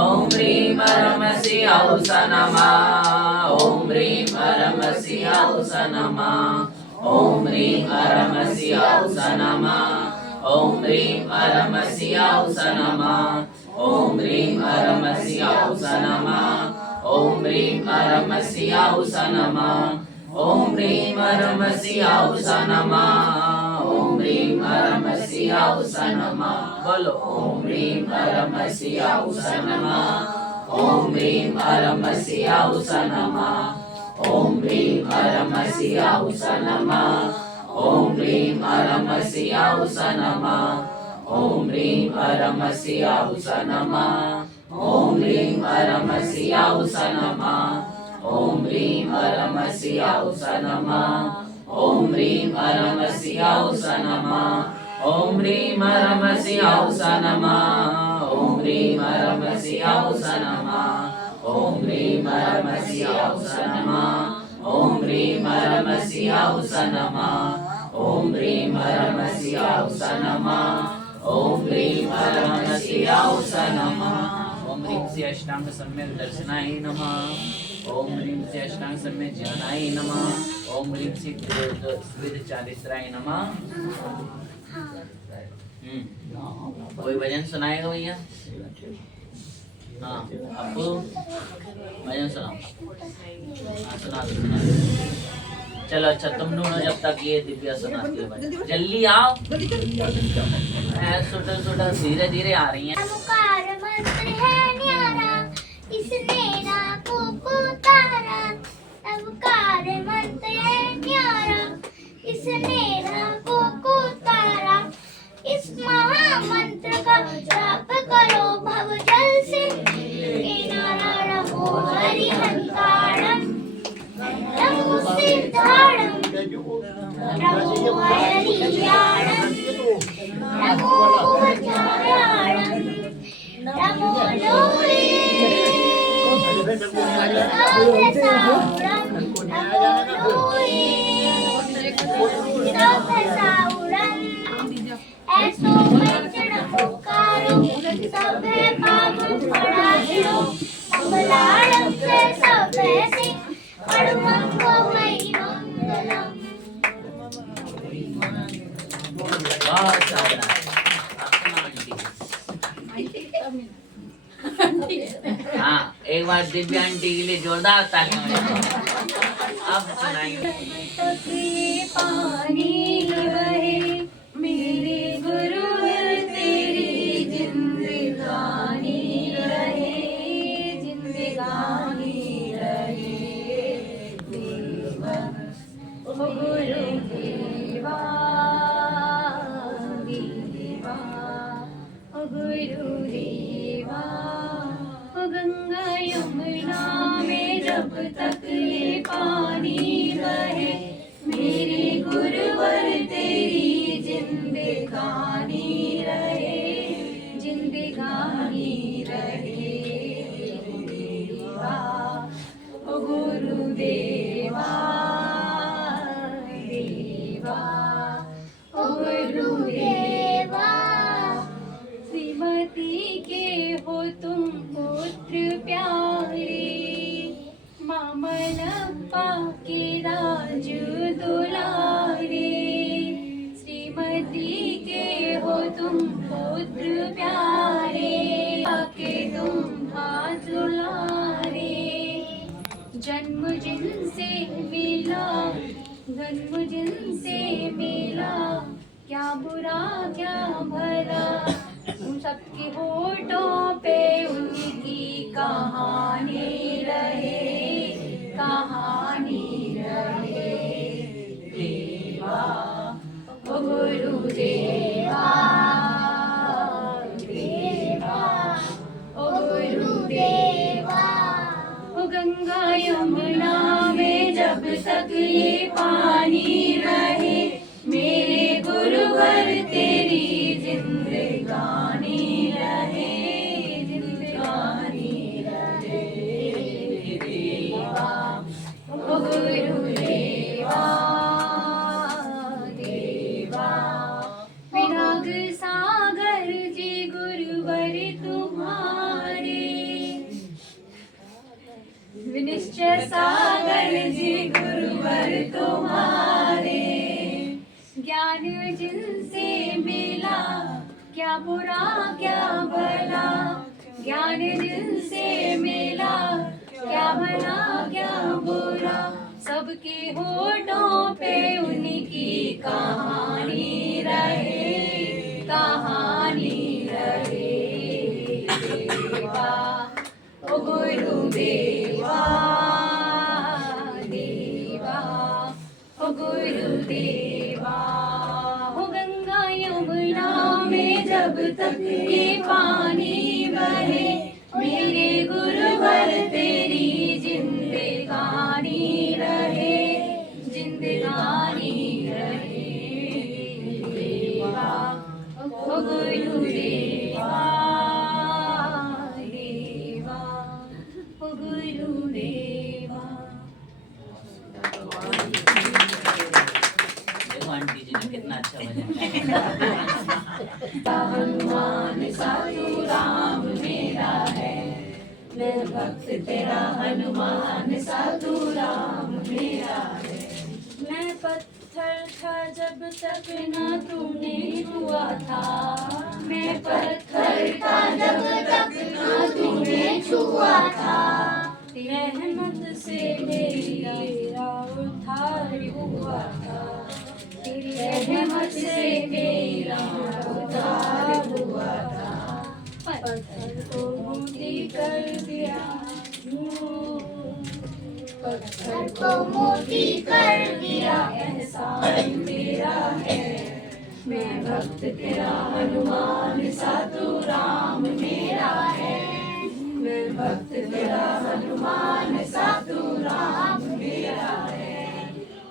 ॐ ह्रीं परमसि औस नमः ॐ ह्रीं परमसि औस नमः ॐ ह्रीं परमसि औस नमः ॐ ह्रीं परमसि औस नमः ॐ ह्रीं परमसि औस नमः ॐ ह्रीं परमसि औस नमः ॐ ह्रीं परमसि औस नमः ॐ ह्रीं परमसि औस नमः बोलो ॐ ह्रीं परमसि औस नमः ॐ ह्रीं परमसि औस नमः ॐ ह्रीं परमसि औस नमः ॐ ह्रीं परमसि औस नमः ॐ ह्रीं परमसि औस नमः ॐ ह्रीं परमसि औस नमः ॐ ह्रीं परमसि औस नमः ॐ ह्रीं परमसि औस नमः ॐ ह्रीं परमसि औस नमः ॐ ह्रीं परमसि औस नमः ॐ ह्रीं परमसि औस नमः ॐ ह्रीं परमसि औस नमः ॐ ह्रीं परमसि औस नमः ॐ ह्रीं परमसि औस नमः ॐ ह्रीं श्री अष्टांग सम्यक दर्शनाय नमः ॐ ह्रीं श्री अष्टांग सम्यक ज्ञानाय नमः ॐ ह्रीं श्री विविध चारित्राय नमः। कोई भजन सुनाएगा भैया? हाँ अप्पू भजन सुनाओ। हाँ सुना दो सुना दो। चलो अच्छा तुम ढूंढो जब तक ये दिव्या सुनाती है भजन। जल्दी आओ। सुटल सुटल धीरे धीरे आ रही हैं। नमकार मंत्र है न्यारा इसने राखों को तारा नमकार मंत्र है न्यारा इसने राखों को तारा इस महामंत्र का जाप करो भव जल से किनारा नमो हरिहंतारम नमो सिद्धारम नमो हरियाणम नमो भद्रायाणम नमो लोहे सावरम नमो लोहे सावरम ऐसो मंत्र पुकारो सभे पावन पढ़ायो मंगलारम से सभे सिंह पढ़मंगमय मंगलम। बहुत सारा हाँ एक बार दिव्या आंटी के लिए जोरदार तालियां। अब सुनाएंगे। पानी बहे मेरे गुरु तेरी जिंदगानी रहे जिंदगानी रहे देवा ओ गुरु देवा देवा ओ गुरु देवा ओ गंगा यमुना में जब तक ये पानी बहे मेरे गुरुवर तेरी जिंदगानी रहे जिंदगानी रहे देवा ओ गुरुदेवा देवा ओ गुरुदेवा श्रीमती के हो तुम पुत्र प्यारे मामलप्पा के राजू दुलारे श्रीमती के हो तुम पुत्र प्यारे के तुम हाथ दुलारे जन्म जिनसे मिला जन्म जिनसे मिला क्या बुरा क्या भला उन सबके होठों पे उनकी कहानी रहे कहानी रहे देवा ओ गुरुदेवा देवा ओ गुरुदेवा ओ गंगा यमुना में जब तक ये पानी रहे मेरे गुरुवर तेरी जिंदगानी रहे जिंदगानी रहे देवा ओ गुरुदेवा देवा विराग सागर जी गुरुवर तुम्हारे क्या बुरा क्या भला, ज्ञान जिनसे मिला, क्या भला क्या बुरा, सबके होठों पे उनकी कहानी रहे, कहानी रहे। देवा ओ गुरुदेवा, देवा ओ गुरुदेवा। हो गंगा यमुना में जब तक ये पानी बहे, मेरे गुरुवर तेरी जिंदगानी रहे, जिंदगानी रहे। देवा ओ गुरुदेवा, देवा ओ गुरुदेवा। देखो आंटी जी ने कितना अच्छा भजन गाया। हनुमान साधु राम मेरा है, मैं भक्त तेरा हनुमान साधु राम मेरा है। मैं पत्थर था जब तक न तूने छुआ था, मैं पत्थर था जब तक न तूने छुआ था। रहमत से मेरा उद्धार हुआ था, तेरी रहमत से मेरा उद्धार हुआ था। पत्थर को मोती कर दिया, पत्थर को मोती कर दिया, एहसान मेरा है। मैं भक्त तेरा हनुमान साधु राम मेरा है, मैं भक्त तेरा हनुमान साधु राम मेरा है।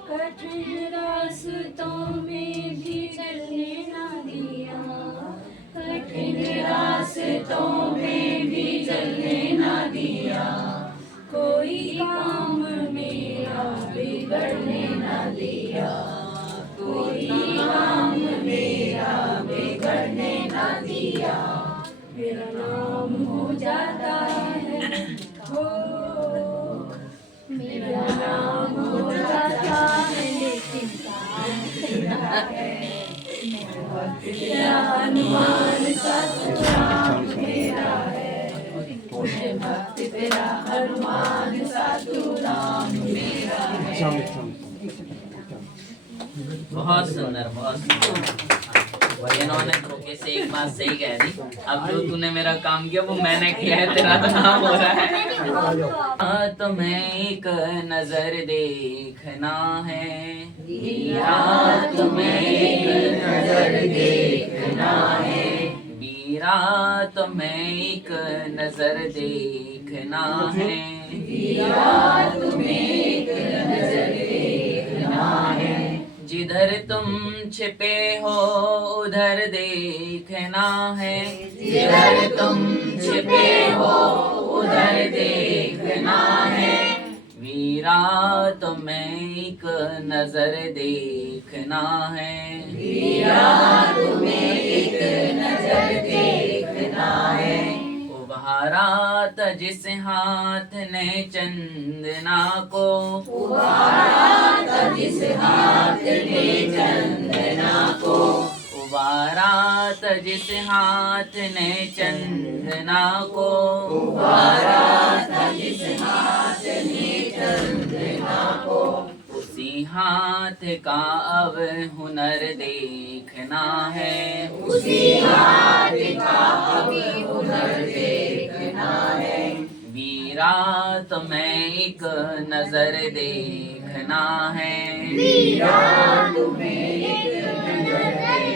कठिन रास्तों में भी चलने ना दिया, कठिन रास्तों में भी चलने ना दिया। कोई काम मेरा बिगड़ने ना दिया, कोई काम मेरा बिगड़ने ना दिया। मेरा नाम हो जाता है, हो मेरा नाम हो जाता है, लेकिन काम तेरा है। मैं भक्त तेरा हनुमान साधु राम मेरा है, मैं भक्त तेरा हनुमान साधु राम मेरा है। बहुत सुंदर, बहुत सुंदर। इन्होंने धोखे से एक बात सही कह दी। अब जो तूने मेरा काम किया वो मैंने किया है, तेरा तो नाम हो रहा है। तुम्हें एक नजर देखना है, तुम्हें एक नजर देखना है, वीरा तुम्हें एक नजर देखना है, वीरा तुम्हें एक नजर देखना है। जिधर तुम छिपे हो उधर देखना है, जिधर तुम छिपे हो उधर देखना है। वीरा तुम्हें एक नजर देखना है, वीरा तुम्हें एक नजर देखना है। उभारा था जिस हाथ ने चंदना को, उभारा था जिस हाथ ने चंदना को, उभारा था जिस हाथ ने चंदना को, उभारा था जिस हाथ ने चंदना को। उसी हाथ का अब हुनर देखना है, उसी हाथ का अब हुनर देखना है। वीरा तुम्हें एक नजर देखना है, वीरा तुम्हें एक नजर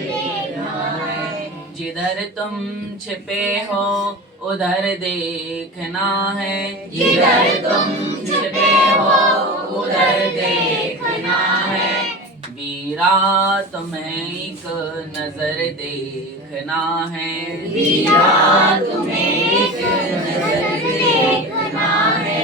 देखना है। जिधर तुम छिपे हो उधर देखना है, जिधर तुम छिपे हो उधर देखना है। वीरा तुम्हें एक नजर देखना है, वीरा तुम्हें एक नजर देखना है।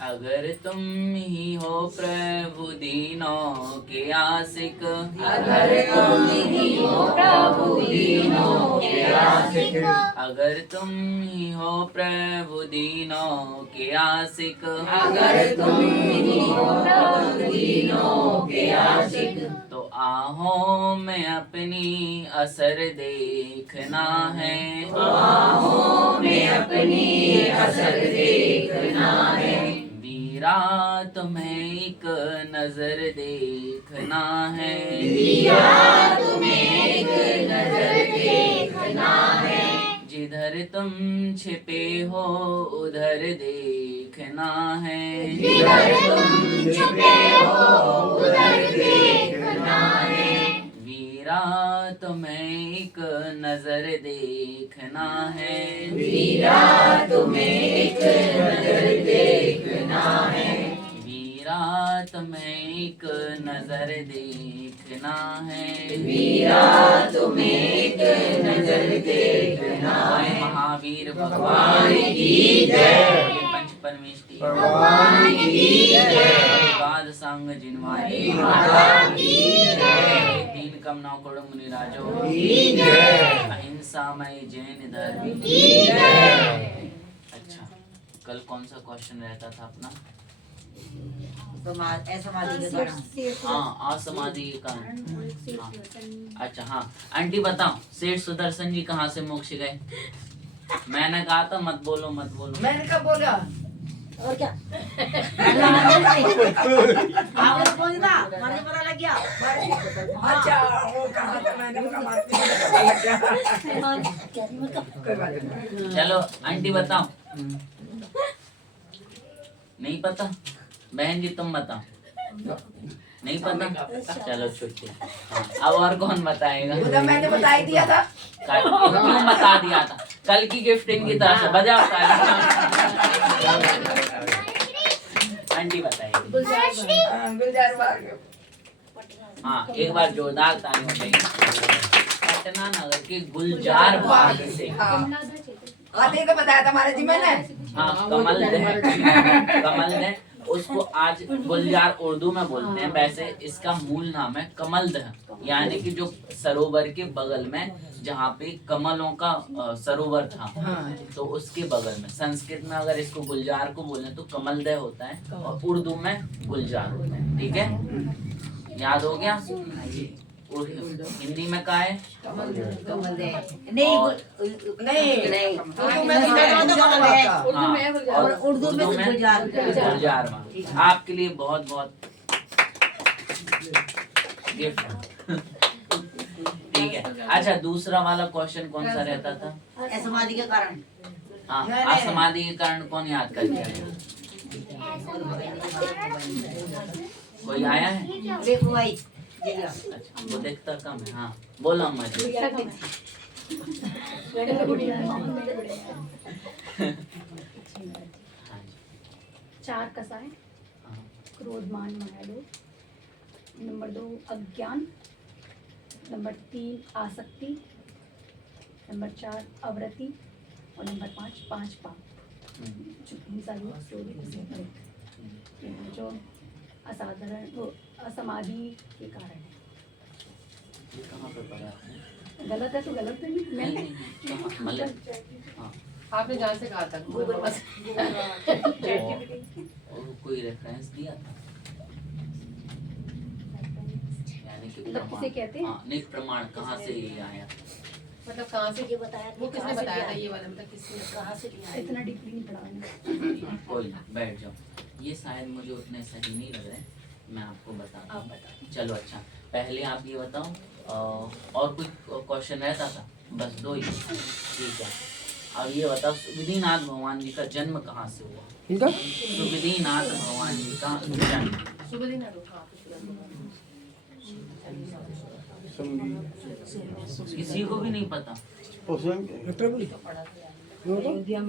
अगर तुम ही हो प्रभु दीनों के आशिक, अगर तुम ही हो प्रभु दीनों के आशिक, अगर तुम ही हो प्रभु दीनों के आशिक, अगर तुम ही हो प्रभु दीनों के आशिक, तो आहों में अपनी असर देखना है, आहों में अपनी असर देखना है, वीरा तुम्हें एक नजर देखना है, वीरा तुम्हें एक नजर देखना है, जिधर तुम छिपे हो उधर देखना है, जिधर तुम छुपे हो उधर देखना है, वीरा तुम्हें एक नजर देखना है, वीरा तुम्हें एक नजर देखना है, वीरा तुम्हें एक नजर देखना है, वीरा तुम्हें एक नजर देखना है, महावीर भगवान की जय, पंच परमेष्टि भगवान की जय, पाद संग जिनवानी माता की जय, तीन कमनाओं कोड़ मुनि राजो की जय, अहिंसामय जैन धर्म की जय। अच्छा, कल कौन सा क्वेश्चन रहता था अपना? असमाधि के कारण। हाँ, असमाधि के कारण। हाँ। अच्छा हाँ, आंटी बताओ, सेठ सुदर्शन जी कहाँ से मोक्ष गए? मैंने कहा था मत बोलो मत बोलो। मैंने कब बोला? और क्या? आपने बोल ना, मुझे पता लग गया। अच्छा वो कहा था मैंने चलो आंटी बताओ। नहीं पता? बहन जी तुम बताओ। नहीं पता? चलो छुट्टी। हाँ, अब और कौन बताएगा? वो तो मैंने बता ही दिया था। तुम बता दिया था। कल की गिफ्टिंग की तरफ से बजाओ ताली। आंटी बताइए। गुलजार बाग। हाँ, एक बार जोरदार ताली बजाइए। पटना नगर के गुलजार बाग से। आते को बताया था हमारे जी मैंने। हाँ, कमल है उसको आज गुलजार उर्दू में बोलते हैं। वैसे इसका मूल नाम है कमलदह, यानी कि जो सरोवर के बगल में जहाँ पे कमलों का सरोवर था, तो उसके बगल में। संस्कृत में अगर इसको गुलजार को बोले तो कमलदह होता है और उर्दू में गुलजार होता है। ठीक है, याद हो गया? हिंदी में क्या है? नहीं नहीं उर्दू में तो हाँ, और उर्दू में गुलजार। गुलजार माँ। आपके लिए बहुत बहुत गिफ्ट। ठीक है। अच्छा, दूसरा वाला क्वेश्चन कौन सा रहता था? असमाधि के कारण। हाँ, असमाधि के कारण कौन याद कर दिया? कोई आया है? देखो भाई अच्छा, वो देखता कम है। हाँ, बोलो अम्मा जी। हाँ जी। 4 कसाय, हाँ, क्रोध मान माया। नंबर 2 अज्ञान। नंबर 3 आसक्ति। नंबर 4 अवरति। और नंबर 5 पाप। जो हिंसा की स्टोरी उसमें पढ़े। जो असाधारण वो असमाधि के कारण है। ये कहाँ पे पढ़ा आपने? गलत है तो गलत है। नहीं, मैं नहीं, कहाँ? मतलब हाँ, आपने जान से कहा था और कोई रेफरेंस दिया था? यानी कि मतलब किसे कहते हैं? हाँ, नहीं, प्रमाण कहाँ से ये आया? मतलब कहाँ से ये बताया वो किसने बताया था ये वाला, मतलब किसने कहाँ से लिया? इतना डीपली नहीं पढ़ा मैंने। कोई नहीं, बैठ जाओ। ये शायद मुझे उतने सही नहीं लग रहे, मैं आपको बताता आप हूँ। बताओ। चलो अच्छा, पहले आप ये बताओ, और कोई क्वेश्चन रहता था? बस 2 ही? ठीक है। अब ये बताओ, सुबुदीनाथ भगवान जी का जन्म कहाँ से हुआ? सुबुदीनाथ भगवान जी का जन्म। सुबह दिन किसी को भी नहीं पता?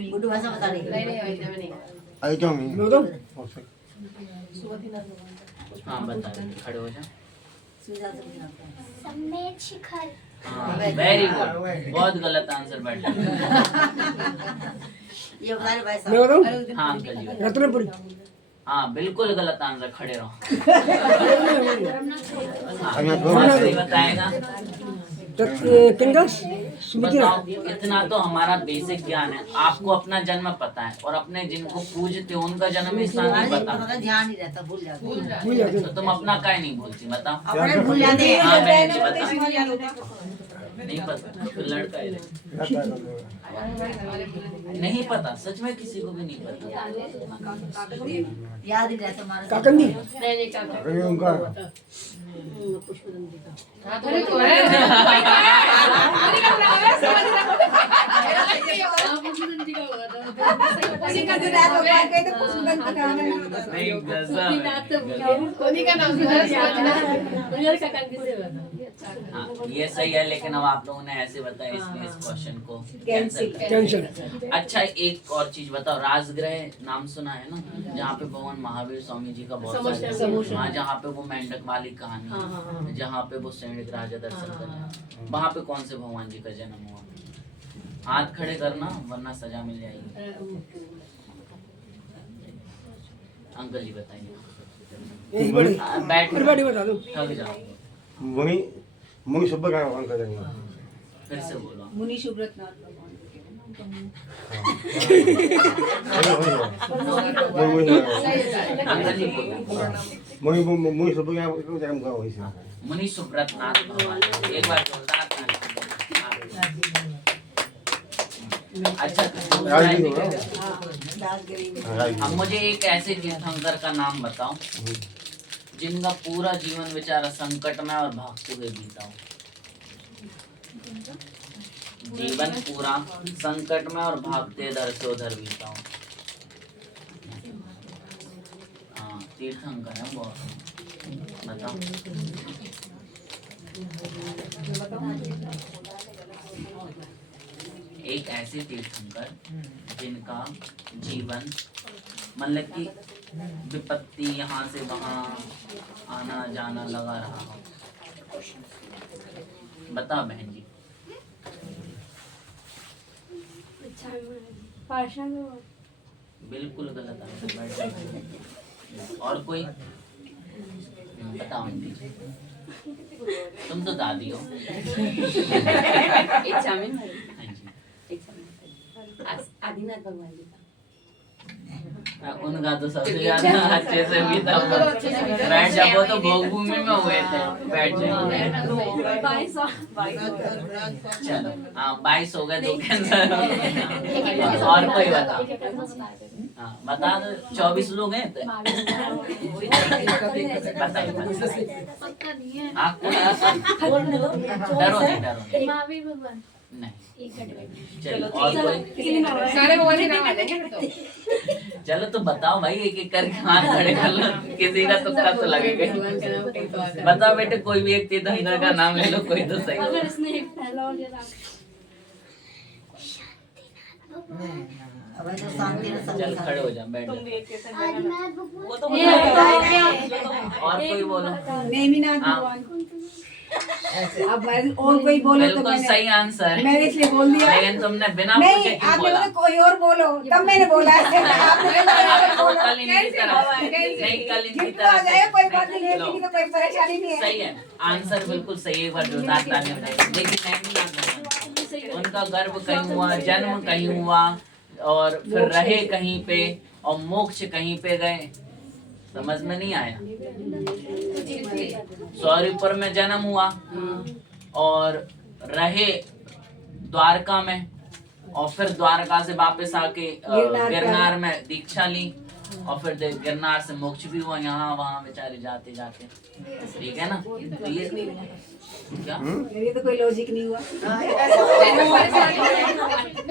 गुड्डू भाषा बता रही नहीं नहीं अयोध्या में नहीं हाँ बता, खड़े हो जाओ। सम्मेद शिखर। हाँ, वेरी गुड। बहुत गलत आंसर बैठा। ये बता रहे भाई साहब। हाँ अंकल जी। हाँ, बिल्कुल गलत आंसर, खड़े रहो। हाँ, कौन सही बताएगा? बताओ, इतना तो हमारा बेसिक ज्ञान है। आपको अपना जन्म पता है और अपने जिनको पूजते हो उनका जन्म स्थान नहीं हमारे पता, पता ध्यान नहीं रहता, भूल जाते भूल हैं। जाते तो तुम अपना काय नहीं बोलती? बताओ। अपने भूल जाते हैं। हाँ बहन जी बताओ। नहीं पता, फिर लड़का है। नहीं पता, सच में किसी को भी नहीं पता। याद ही रहता हमारा। हाँ तो वही तो है। उसी का दिन है, नहीं गजब। उन्हीं का नाम हाँ ये सही है, लेकिन अब आप लोगों ने ऐसे बताया इसलिए इस क्वेश्चन को कैंसिल। अच्छा एक और चीज बताओ, राजगृह नाम सुना है ना, जहाँ पे भगवान महावीर स्वामी जी का बहुत सारा, हाँ जहाँ पे वो मेंढक वाली कहानी, जहाँ पे वो सैनिक राजा दर्शन करना, वहाँ पे कौन से भगवान जी का जन्म हुआ? हाथ खड़े करना वरना सजा मिल जाएगी। अंकल जी बताइए। बैठ थक जाओ, मुनि सुब्बा का भगवान का जन्म। फिर से बोलो। मुनि सुब्रत नाथ भगवान के अंकल जी बोलो। मुनि सुब्बा का जन्म का वही से। मुनि सुब्रत नाथ भगवान, एक बार जोरदार ताली। अच्छा राजगीर अब मुझे एक ऐसे तीर्थंकर का नाम बताओ जिनका पूरा जीवन बेचारा संकट में और भागते हुए बीता हो। जीवन पूरा संकट में और भागते इधर से उधर बीता हो। हाँ तीर्थंकर है बहुत। बताओ। एक ऐसे तीर्थंकर जिनका जीवन मतलब कि विपत्ति यहाँ से वहाँ आना जाना लगा रहा हो। बताओ बहन जी। बिल्कुल गलत आंसर। और कोई बताओ आंटी जी। तुम तो दादी हो। आदिनाथ भगवान जी हाँ, उनका तो सबसे ज्यादा अच्छे से बीता हुआ। बैठ जाओ, वो तो भोग भूमि में हुए थे। बैठ जाओ। चलो हाँ 22 हो गए, 2 कैंसर। और कोई बताओ। हाँ बता दो, 24 लोग हैं तो डरो नहीं महावीर भगवान नहीं। चलो और कोई। सारे भगवान के नाम आ जाएंगे तो। चलो तो बताओ भाई, एक एक करके हाथ खड़े कर लो, किसी का तुक्का तो लगेगा। बताओ बेटे, कोई भी एक तीर्थंकर का नाम ले लो, कोई तो सही। अगर इसने एक पहला हो गया अब तो शांति से चल सब खड़े हो जा, बैठ जा। और कोई बोलो। नेमिनाथ हाँ। भगवान। अब और कोई बोलो तो बिल्कुल सही आंसर। मैंने इसलिए बोल दिया। लेकिन तुमने बिना नहीं पूछे क्यों आपने बोला? बोला कोई और बोलो, तब मैंने बोला है। आपने आपको कल इनकी तरह नहीं, कल इनकी जितना आ तरह जाए से। कोई बात नहीं, लो, लेकिन तो कोई परेशानी नहीं है। सही है आंसर, बिल्कुल सही। एक बार जोरदार ताली बजाइए। देखिए नहीं, उनका गर्भ कहीं हुआ, जन्म कहीं हुआ और फिर रहे कहीं पे और मोक्ष कहीं पे गए। समझ में नहीं आया? सौरीपुर में जन्म हुआ और रहे द्वारका में और फिर द्वारका से वापस आके गिरनार में दीक्षा ली और फिर गिरनार से मोक्ष भी हुआ। यहाँ वहाँ बेचारे जाते जाते, ठीक है ना? तो ये क्या ये तो कोई लॉजिक नहीं हुआ।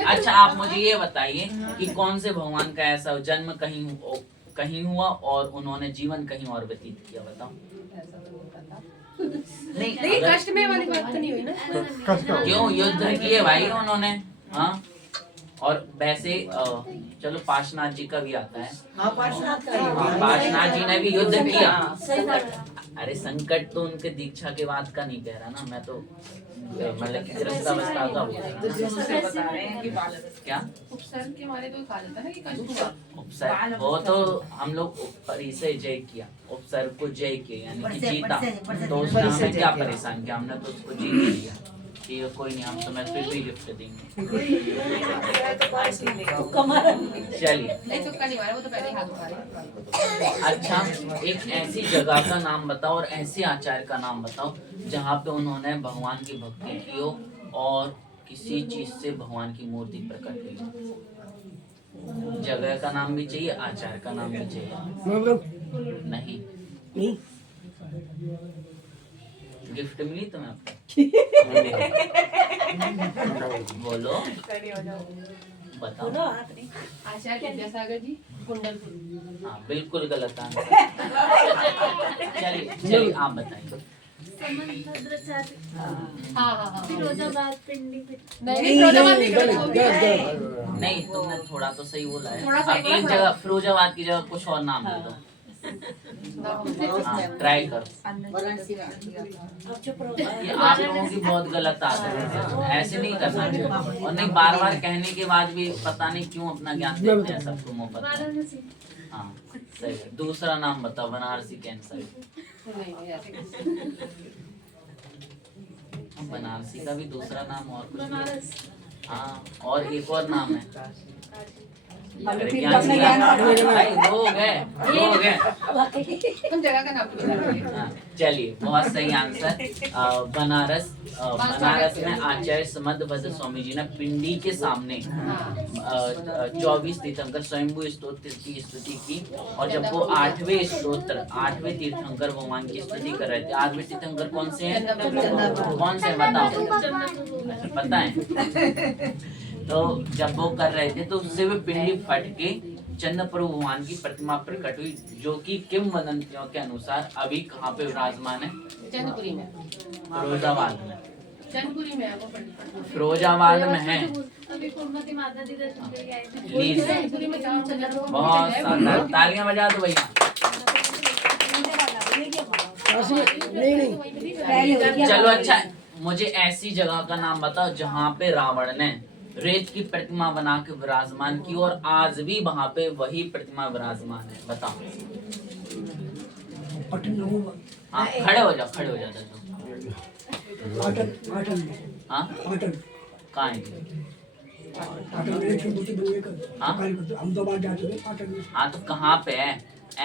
अच्छा आप मुझे ये बताइए कि कौन से भगवान का ऐसा जन्म कहीं हुआ और उन्होंने जीवन कहीं और व्यतीत किया? बताओ। नहीं नहीं कष्ट में वाली बात तो नहीं हुई ना। क्यों? युद्ध किए भाई उन्होंने। हाँ और वैसे चलो पार्श्वनाथ जी का भी आता है। हाँ पार्श्वनाथ जी ने भी युद्ध किया। अरे संकट तो उनके दीक्षा के बाद का नहीं कह रहा ना, मैं तो मतलब कि गृहस्थावस्था का बोल रहा हूँ। क्या उपसर्ग के मारे तो खा जाता है कि कष्ट हुआ। उपसर्ग वो तो हम लोग परिचय जय किया, उपसर्ग को जय किया यानी कि जीता, तो उसने हमें क्या परेशान किया? हमने तो उसको जीत लिया। ठीक है कोई नहीं, हम तुम्हें फिर भी गिफ्ट देंगे। चलिए नहीं तुक्का नहीं मारा, वो तो पहले ही हाथ उठा रहे। अच्छा, एक ऐसी जगह का नाम बताओ और ऐसे आचार्य का नाम बताओ जहाँ पे उन्होंने भगवान की भक्ति की हो और किसी चीज से भगवान की मूर्ति प्रकट हुई हो। जगह का नाम भी चाहिए, आचार्य का नाम भी चाहिए। नहीं गिफ्ट मिली तुम्हें आपको? बोलो बताओ। आचार्य विद्यासागर जी, कुंडलपुर। हाँ बिल्कुल गलत आंसर। चलिए चलिए आप बताइए। समंतभद्राचार्य, हाँ हाँ हाँ। फिरोजाबाद, पिंडी, नहीं फिरोजाबाद नहीं गलत हो गया। नहीं तुमने थोड़ा तो सही बोला है। थोड़ा सा अब एक जगह फिरोजाबाद की जगह कुछ और नाम दे दो। हाँ ट्राई करो। वाराणसी में ये आप लोगों की बहुत गलत आदत है, ऐसे नहीं करना चाहिए। और नहीं बार बार कहने के बाद भी पता नहीं क्यों अपना ज्ञान देते हैं सबको मुफ्त में। वाराणसी, हाँ सही है। दूसरा नाम बताओ। बनारसी कैंसर। नहीं ऐसे कैसे? बनारसी का भी दूसरा नाम और कुछ नहीं? बनारस, हाँ और एक और नाम है। अरे फिर ज्ञान अपने दिया। ज्ञान भाई दो हो गए। तुम जगह का नाम तो बता दो। हाँ, चलिए बहुत सही आंसर। बनारस बनारस में आचार्य समंतभद्र स्वामी जी ने पिंडी के सामने 24 तीर्थंकर स्वयंभू स्तोत्र की स्तुति की। और जब वो 8वें तीर्थंकर भगवान की स्तुति कर रहे थे। 8वें तीर्थंकर कौन से हैं? कौन से हैं बताओ? अच्छा पता है। तो जब वो कर रहे थे तो उससे भी पिंडी फट के चंद्रप्रभु भगवान की प्रतिमा प्रकट हुई, जो कि किंवदंतियों के अनुसार अभी कहाँ पे विराजमान है? चंद्रपुरी में। फिरोजाबाद में। चंद्रपुरी में है वो पंडित। फिरोजाबाद में है। अभी पूर्णवती माता जी दर्शन के लिए आए थे। प्लीज चंद्रपुरी में जहाँ चंद्रपुर बहुत शानदार, तालियां बजा दो भैया। चलो अच्छा, मुझे ऐसी जगह का नाम बताओ जहाँ पे रावण ने रेत की प्रतिमा बना के विराजमान की और आज भी वहाँ पे वही प्रतिमा विराजमान है। बताओ। हाँ खड़े हो जाओ, खड़े हो जाओ। हाँ कहाँ है? हाँ तो कहाँ पे है?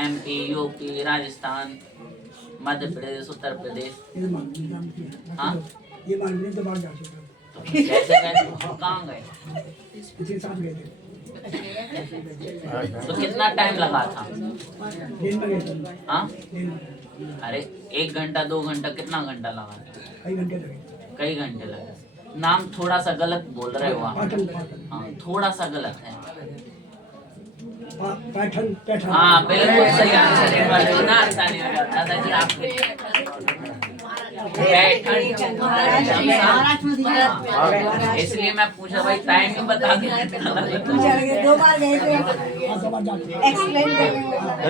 MP, UP, Rajasthan, Madhya Pradesh, Uttar Pradesh? हाँ तो कैसे गए? कहाँ गए? तो कितना टाइम लगा था? हाँ अरे 1 घंटा 2 घंटा कितना घंटा लगा था? कई घंटे लगे। नाम थोड़ा सा गलत बोल रहे हो आप। हाँ थोड़ा सा गलत है। हाँ बिल्कुल सही आंसर है। दादाजी आपके इसलिए मैं पूछा भाई टाइम ही बता दे। 2 बार गए थे एक्सप्लेन करने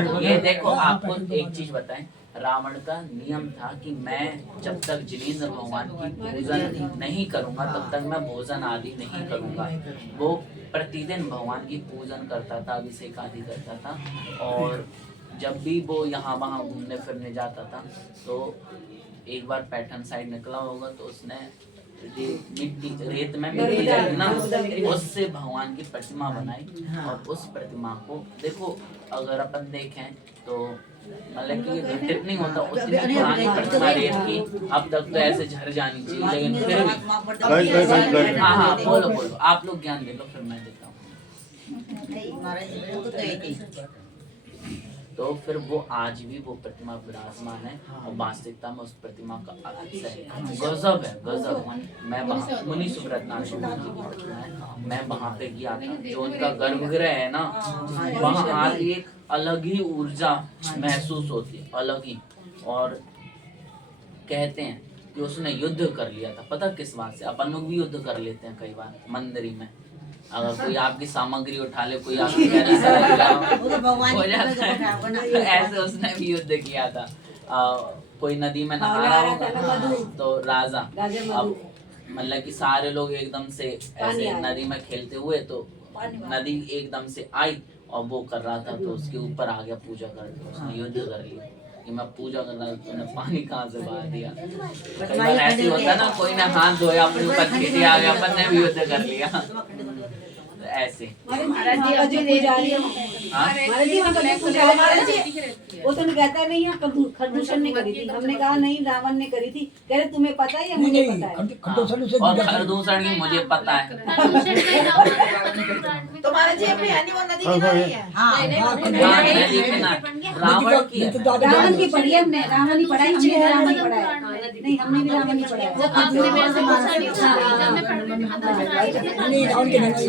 में। ये देखो आपको एक चीज बताएं, रावण का नियम था कि मैं जब तक जिनेंद्र भगवान की पूजन नहीं करूंगा तब तक मैं भोजन आदि नहीं करूंगा। वो प्रतिदिन भगवान की पूजन करता था, अभिषेक आदि करता था। और जब भी वो यहाँ वहाँ घूमने फिरने जाता था तो एक बार पैटर्न साइड निकला होगा तो उसने रेत में मिट्टी डाली ना, उससे भगवान की प्रतिमा बनाई। और उस प्रतिमा को देखो अगर अपन देखें तो मतलब कि घटित नहीं होता, उतनी पुरानी प्रतिमा रेत की अब तक तो ऐसे झड़ जानी चाहिए, लेकिन फिर भी हाँ हाँ बोलो बोलो आप लोग ज्ञान दे लो फिर मैं देता हूँ। तो फिर वो आज भी वो प्रतिमा विराजमान है और वास्तविकता में उस प्रतिमा का अर्थ है गजब है गजब। मैं वहाँ मुनि सुब्रत नाथ जी की प्रतिमा है, मैं वहाँ पे गया था। जो उनका गर्भगृह है ना, वहाँ आज एक अलग ही ऊर्जा महसूस होती है, अलग ही। और कहते हैं कि उसने युद्ध कर लिया था, पता किस बात से? अपन लोग भी युद्ध कर लेते हैं कई बार मंदिर में। अगर कोई आपकी सामग्री उठा ले, कोई आपकी हो जाता है। तो ऐसे उसने भी युद्ध किया था। कोई नदी में नहा रहा होगा तो राजा अब मतलब कि सारे लोग एकदम से ऐसे नदी में खेलते हुए तो नदी एकदम से आई और वो कर रहा था तो उसके ऊपर आ गया पूजा करके, उसने युद्ध कर लिया। कि मैं पूजा कर रहा था, तूने पानी कहाँ से बहा दिया। कई बार ऐसे होता ना, कोई ने हाथ धोया अपने ऊपर चींटी आ गया, अपन ने भी युद्ध कर लिया। तो ऐसे महाराज जी का जो पुजारी है, हाँ महाराज जी वहाँ का जो पुजारी महाराज जी, वो तो कहता नहीं है खरदूषण ने करी थी। हमने कहा नहीं, रावण ने करी थी। कह रहे तुम्हें पता है या मुझे पता है? और खरदूषण की मुझे पता है। प्रदूषण नहीं ना तुम्हारे जी अपनी हनीमून नदी हाँ, किनारे ही है। हाँ, नदी किनारे। रावण की है। रावण की पढ़ी है हमने, रावण ही पढ़ा है, हमने भी रावण ही पढ़ा है। नहीं, हमने भी रावण ही पढ़ा जब आपने मेरे से पूछा नहीं था, जब मैं पढ़ रही थी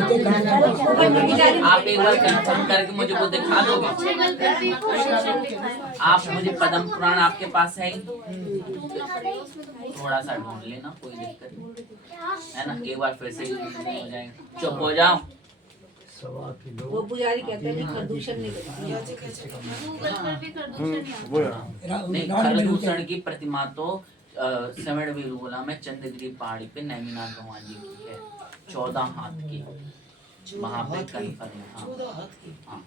आप एक बार कंफर्म करके मुझे वो दिखा दोगे? आप मुझे पद्म पुराण आपके पास है ही? थोड़ा सा ढूंढ लेना, कोई दिक्कत नहीं है ना। एक बार फिर से नहीं हो जाएगा, चुप हो जाओ। वो पुजारी कहते हैं कि खरदूषण ने करी थी। गूगल पर भी प्रदूषण वो यार नहीं, खरदूषण की प्रतिमा तो सेवन वेलुगोला में चंद्रगिरी पहाड़ी पे नैमिनाथ भगवान जी की है, 14 हाथ की। वहाँ पे कंफर्म है। हाँ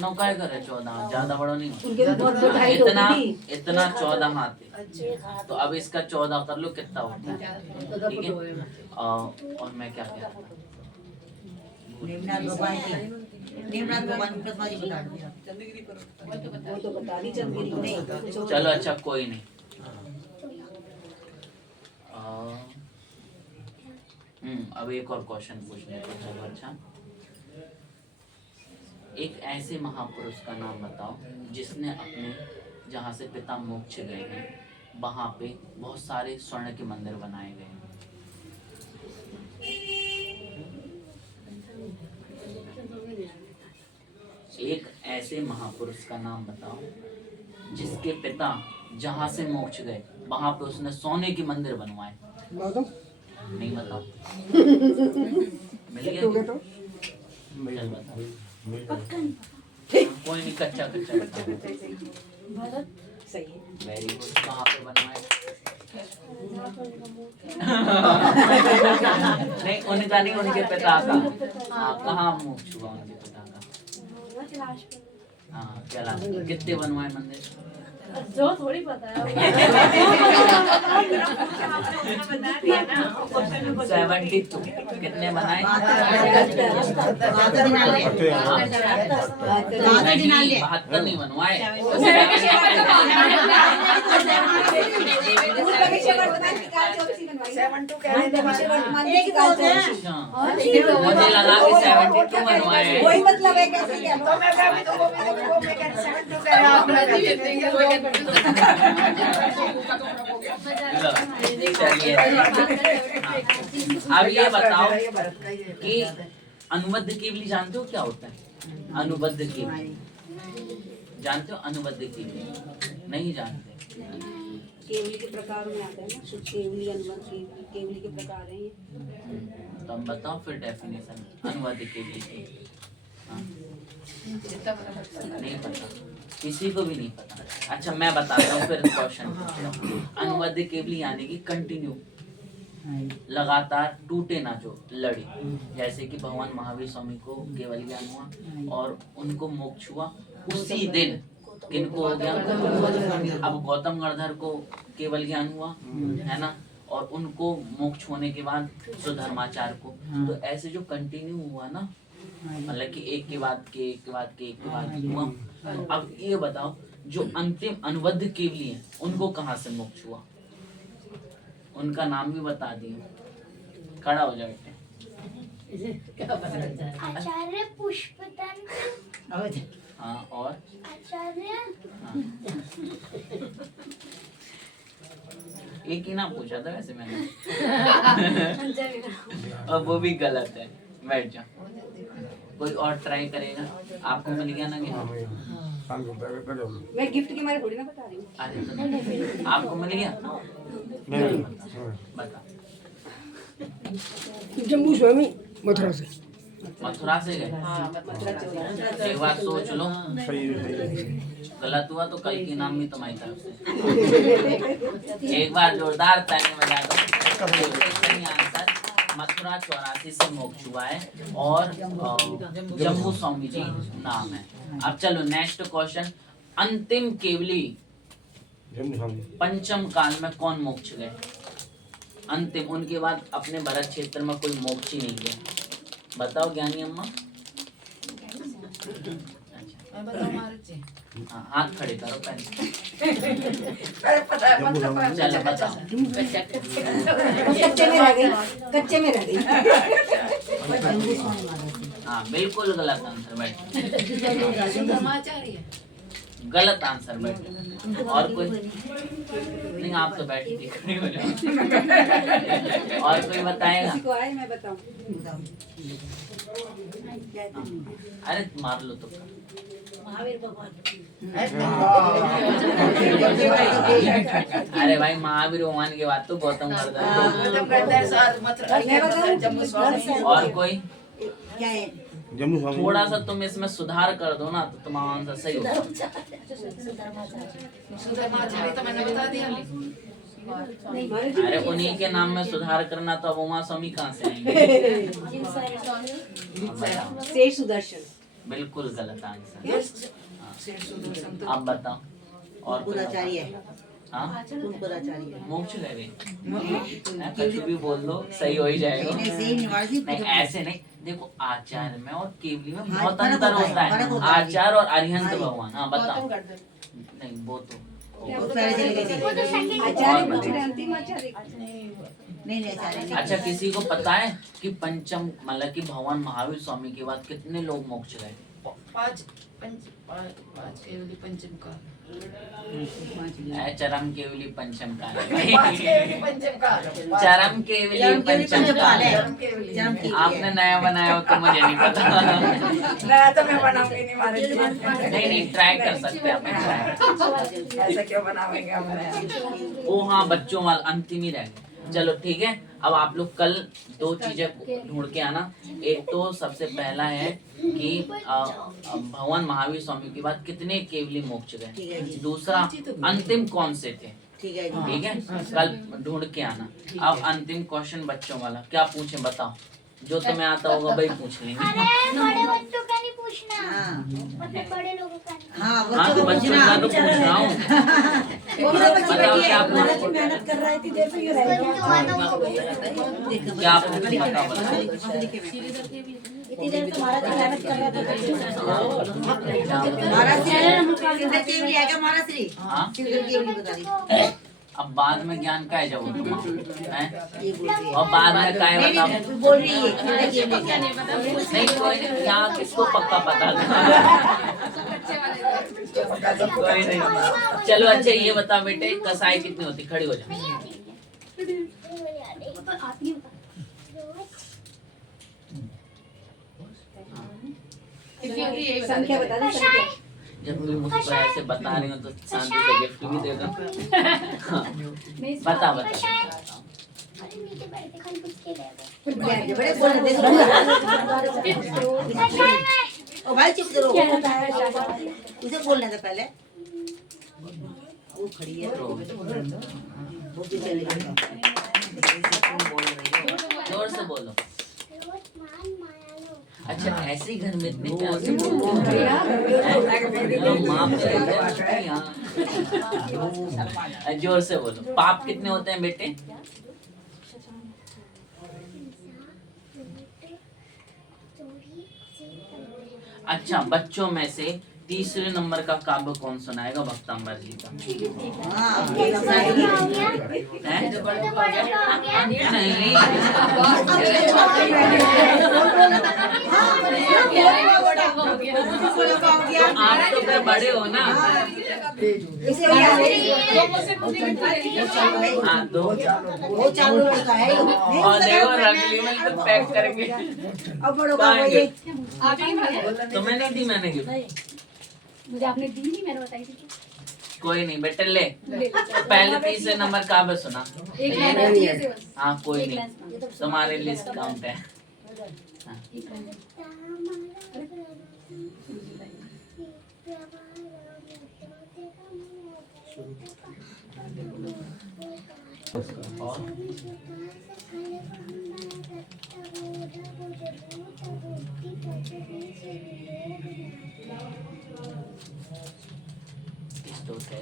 नौका कर 14, ज्यादा बड़ा नहीं उनके भी बहुत होता। हाइट इतना होती थी। इतना 14 हाथ है। तो अब इसका 14 कर लो, कितना होता है, ठीक है। और मैं क्या कह रहा था? नेमनाथ भगवान की, नेमनाथ भगवान की प्रतिमा जी बता दिया। वो तो बता दी चंद्रगिरी नहीं। चलो अच्छा, कोई नहीं। अब एक और क्वेश्चन पूछ लेते हैं। चलो अच्छा, एक ऐसे महापुरुष का नाम बताओ जिसने अपने जहाँ से पिता मोक्ष गए हैं वहाँ पे बहुत सारे स्वर्ण के मंदिर बनाए गए हैं। एक ऐसे महापुरुष का नाम बताओ जिसके पिता जहाँ से मोक्ष गए वहाँ पे उसने सोने के मंदिर बनवाए। नहीं बताओ? मिल गया? चल बताओ। कोई नहीं, कच्चा कच्चा भरत सही है। Very good. कहाँ पे बनवाए? नहीं उनका नहीं, उनके पिता का। हाँ कहाँ मोक्ष हुआ उनके पिता का? हाँ कैलाश। कितने बनवाए मंदिर? जो थोड़ी पता है 72। कितने बनाए? नहीं 72 नहीं बनवाए। मुझे लगा कि 72 बनवाए। वही मतलब है, कैसे क्या? चलिए अब ये बताओ कि अनुबद्ध केवली जानते हो क्या होता है? अनुबद्ध केवली जानते हो? अनुबद्ध केवली नहीं जानते? केवली के प्रकार में आता है ना, शुद्ध केवली, अनुबद्ध केवली, केवली के प्रकार हैं ये। तो हम बताओ फिर डेफिनेशन अनुबद्ध केवली की। हाँ? नहीं पता, किसी को भी नहीं पता। अच्छा मैं बताता हूँ फिर क्वेश्चन। अनुबद्ध केवली यानी कि कंटिन्यू, लगातार, टूटे ना जो लड़ी। जैसे कि भगवान महावीर स्वामी को केवल ज्ञान हुआ और उनको मोक्ष हुआ उसी दिन। किनको हो गया? अब गौतम गणधर को केवल ज्ञान हुआ है ना, और उनको मोक्ष होने के बाद सुधर्माचार्य को। तो ऐसे जो कंटिन्यू हुआ ना, मतलब कि एक के बाद के एक के बाद के एक के बाद हुआ। तो अब ये बताओ जो अंतिम अनुबद्ध केवली है उनको कहाँ से मोक्ष हुआ? उनका नाम भी बता दिए। खड़ा हो जाओ बेटे। आचार्य पुष्पदंत। हाँ और आचार्य हाँ। एक ही नाम पूछा था वैसे मैंने। और वो भी गलत है। बैठ जाओ। कोई और ट्राई करेगा? आपको मिल गया ना? मैं गिफ्ट के मारे थोड़ी ना बता रही हूँ। अरे तो आपको मिल गया? बता। जम्बू स्वामी मथुरा से। मथुरा से गए? एक बार सोच लो, गलत हुआ तो कल की नाम भी तुम्हारी तरफ से। एक बार जोरदार ताली बजा दो। सही आंसर मथुरा 84 से मोक्ष हुआ है और जम्बू स्वामी जी नाम है। अब चलो नेक्स्ट क्वेश्चन। अंतिम केवली जम्मू स्वामी पंचम काल में कौन मोक्ष गए? अंतिम, उनके बाद अपने भरत क्षेत्र में कोई मोक्ष ही नहीं गया। बताओ ज्ञानी अम्मा। मैं बताऊं महाराज जी? हाँ, हाथ खड़े करो पहले। अरे पता है जम्मू स्वामी चलो बताओ। कच्चे में रह गई, कच्चे में रह गई। हाँ बिल्कुल गलत आंसर, बैठ। धर्माचार्य। गलत आंसर, बैठ। और कोई नहीं, आप तो बैठ के खड़े हो जाओ। और कोई बताएगा? किसी को आए मैं बताऊं? अरे मार लो तो। महावीर भगवान। अरे भाई महावीर भगवान की बात तो गौतम कर मैं बताऊं? जम्मू स्वामी। और कोई? क्या है? जम्मू स्वामी थोड़ा सा तुम इसमें सुधार कर दो ना तो तुम्हारा आंसर सही होगा। धर्माचार्य तो मैंने बता दिया। अरे उन्हीं के नाम में सुधार करना तो अब उमा स्वामी कहाँ से आएंगे? बताओ। शेष सुदर्शन। बिल्कुल गलत आंसर। अब बताओ। और कोई बताओ। हाँ मोक्ष ले रहे कुछ भी बोल दो सही हो ही जाएगा। नहीं ऐसे नहीं, देखो आचार्य में और केवली में बहुत अंतर होता है। आचार्य और अरिहंत भगवान। हाँ बताओ। नहीं वो तो आचार्य पूछ रहे, अंतिम आचार्य। अच्छा, किसी को पता है कि पंचम मतलब कि भगवान महावीर स्वामी के बाद कितने लोग मोक्ष गए? पांच केवली पंचम का। चरम केवली पंचम काल। पांच केवली पंचम का। चरम केवली पंचम काल। आपने नया बनाया हो तो मुझे नहीं पता। नया तो मैं बनाऊंगी नहीं महाराज जी। नहीं नहीं, ट्राई कर सकते हैं आप। ऐसा क्यों बनावेंगे हम? वो हाँ बच्चों वाला अंतिम ही रह गया। चलो ठीक है, अब आप लोग कल दो चीजें ढूंढ के आना। एक तो सबसे पहला है कि भगवान महावीर स्वामी के बाद कितने केवली मोक्ष गए। दूसरा अंतिम कौन से थे। ठीक है कल ढूंढ के आना। अब अंतिम क्वेश्चन बच्चों वाला क्या पूछे बताओ। जो तुम्हें आता होगा वही पूछ लेंगे। अरे बड़े बच्चों का नहीं पूछना, मतलब बड़े लोगों का नहीं। हाँ तो बच्चों का तो पूछ रहा हूँ। बताओ क्या पूछ मेहनत कर रही थी, जैसे ये रह क्या पूछ बताओ। इतनी देर तो महाराज जी मेहनत कर रहे थे। महाराज श्री हाँ अब बाद में ज्ञान का है जब तुम्हारा और बाद में का है बताओ। बोल रही है नहीं कोई नहीं, यहाँ किसको पक्का पता था। कोई नहीं। चलो अच्छा ये बता बेटे, कसाई कितनी होती? खड़ी हो जा। संख्या बता दो, संख्या। जब तुम मुझको ऐसे बता रही हो तो शांति से गिफ्ट भी दे दो। बता बता। अरे नीचे बैठ के खाली कुछ के रह गए। बड़े बोल रहे थे। ओ भाई चुप करो। क्या बताया? उसे बोलने दे पहले। वो खड़ी है तो वो भी चली गई। जोर से बोलो। मान माया लो। अच्छा ऐसे ही घर में इतने प्यार से बोलते हो। माँ पे यहाँ जोर से बोलो। पाप कितने होते हैं बेटे? अच्छा बच्चों में से तीसरे नंबर का काव्य कौन सुनाएगा भक्तांबर जी का? हैं? नहीं आप तो फिर बड़े हो ना। हाँ दो वो चालू लड़का है। और देखो रंगली में तो पैक करके अब बड़ों का वो ये तुम्हें नहीं दी मैंने गिफ्ट। मुझे आपने दी नहीं, मैंने बताई थी। कोई नहीं बेटे ले। पहले तीसरे नंबर काव्य सुना। एक लाइन आती है बस। हाँ कोई नहीं, तुम्हारे लिस्ट काउंट है। हाँ। और तो है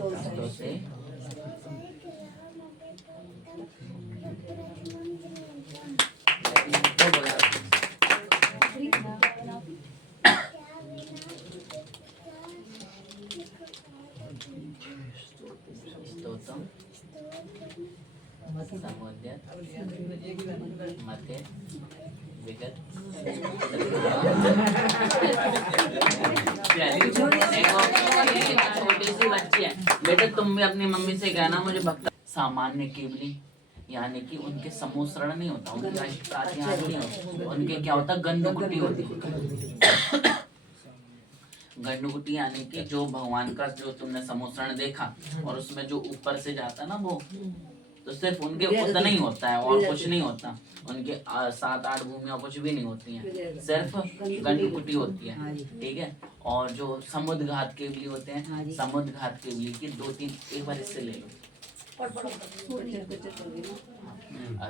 तो से तो बोला स्तोत्रम समुद्यत मते विगत छोटी सी बच्ची है बेटा, तुम भी अपनी मम्मी से कहना मुझे भक्त सामान्य केवली, यानी कि उनके समूसरण नहीं होता, उनकी अष्टाध्याय नहीं होती, उनके क्या होता गंडकुटी होती है। गंडकुटी यानी कि जो भगवान का जो तुमने समूसरण देखा और उसमें जो ऊपर से जाता ना वो, तो सिर्फ उनके उतना ही होता है और कुछ नहीं होता। उनके 7-8 भूमियां कुछ भी नहीं होती हैं, सिर्फ गंडकुटी होती है, ठीक है। और जो समुद्र घात केवली होते हैं, समुद्र घात केवली की 2-3 एक बार इससे ले लो।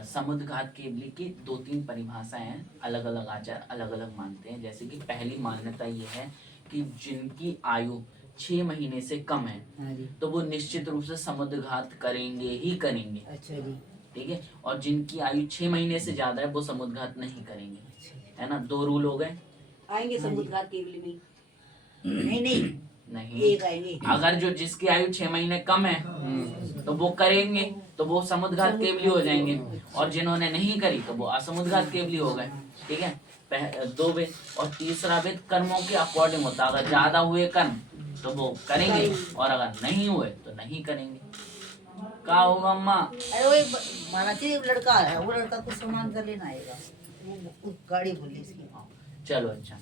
समुद्र घात केवली की 2-3 परिभाषाएं हैं, अलग अलग आचार अलग अलग मानते हैं। जैसे कि पहली मान्यता ये है कि जिनकी आयु 6 महीने से कम है तो वो निश्चित रूप से समुद्र घात करेंगे ही करेंगे। अच्छा जी। ठीक है। और जिनकी आयु 6 महीने से ज्यादा है वो समुद्र घात नहीं करेंगे, है ना। 2 रूल हो गए। आएंगे समुद्र घाट केवली में? नहीं, एक आएंगे। अगर जो जिसकी आयु 6 महीने कम है तो वो करेंगे तो वो समुद्र घात केवली हो जाएंगे, और जिन्होंने नहीं करी तो वो असमुद्र घात केवली हो गए। ठीक है। 2 वेद, और तीसरा वेद कर्मों के अकॉर्डिंग होता है। अगर ज्यादा हुए कर्म तो वो करेंगे, और अगर नहीं हुए तो नहीं करेंगे। क्या होगा अम्मा? अरे वो एक मानाची लड़का है, वो लड़का को सम्मान कर लेना आएगा, वो गाड़ी बोली इसकी। चलो अच्छा।